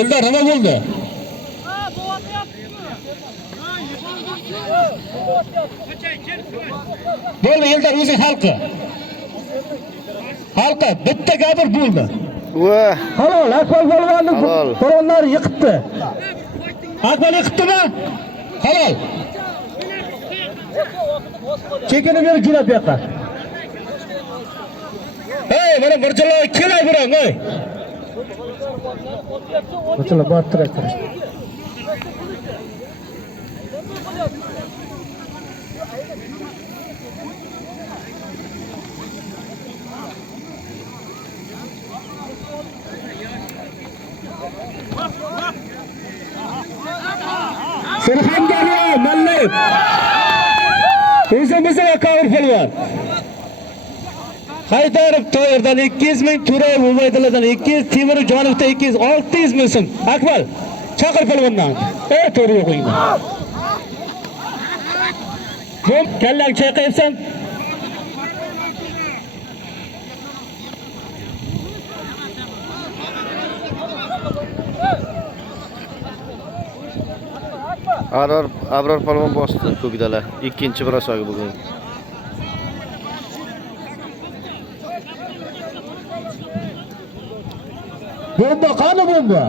Eldar nima bo'ldi? Bo'ldi, Eldar o'zing halqi. Halqa bitta gapir bo'ldi. Halol, Akbar polvonni to'ronlar yiqitdi. Akbar yiqitdimi? Halol. Chekini berib jo'nab bu yoqqa. Hey, mana Mirjalol kelay biram, ey. Mirjalol bor turadi. Surxondaryo Mallayib. O'zimizga qavur polvon. Haydarov To'yerdan 200 ming, To'rayev Ubaydulladan 200, Temirov Jonovdan 200, 600 ming so'm. Akbar, chaqir polvondan. To'g'ri qo'yinglar. Bo'm, kallang chayqayapsan. Abror polvon bosdi ko'kdalar. Ikkinchi brasogi bugun. Bomba qani bomba?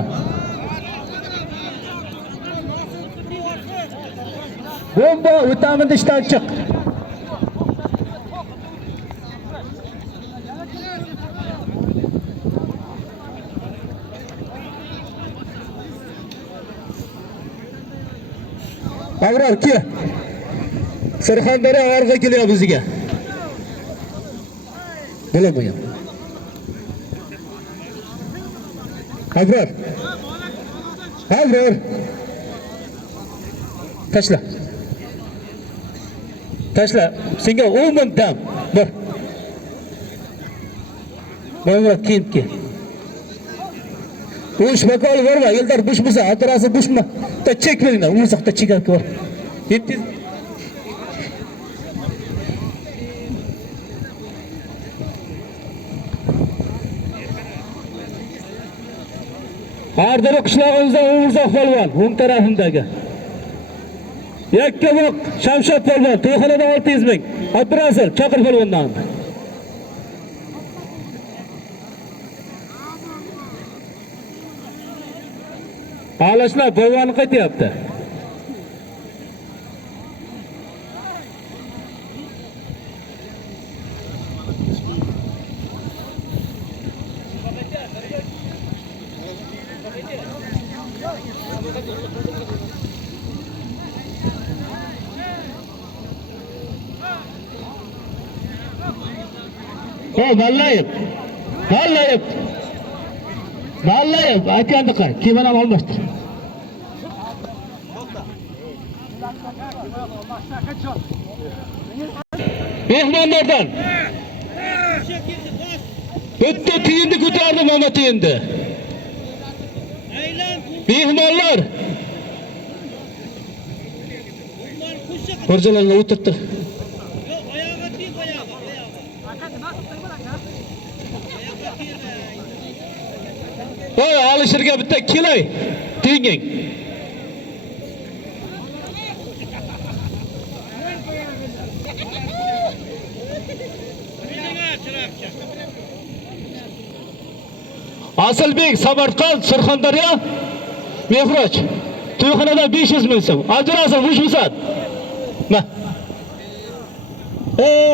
Bomba o'tamida ishdan chiq. Abror ki. Surxondaryo orqa kelyapti bizga. Bilamayman. Abror. Tashla. Senga 10 ming dam. Bor. Mana kiyimga. Ush makol borma, Eldar bush bo'lsa, atrasi bushma. Ta chek beringlar, umursaqda chekak bor. 700 Ardara qishlog'imizdan Umurzoq polvon, o'ng tarafimdagi. Yakkabog' Shamshod polvon, to'yxonadan 600 ming. Abdurazil chaqir polvondan. Alashlar polvonni qaytyapti. Mallayib, aytgandiqa, keyin ham olmasdi. Mehmonlardan bitta tiyinni ko'tardi Mamat endi. Mehmonlar Mirjalolga o'tirdi. Voy, Alishirga bitta kelay. Tenging. Asilbek Samarqand Surxondaryo Mehroj to'yxonada 500 ming so'm. Abdurasul Bushmusat. Ma.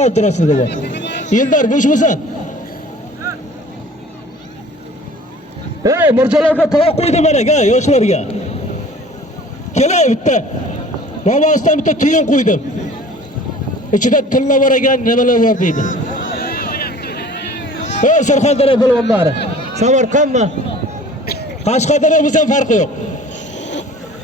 Abdurasul deb. Eldar Bushmusat. Mirjalolga tovoq qo'ydim mana, yoshlarga. Kelay bitta. Momasidan bitta tiyin qo'ydim. Ichida tilla bor ekan, nimalar bor deydi. Surxondaryo polvonlari. Samarqandmi? Qashqadaryo bo'lsa farqi yo'q.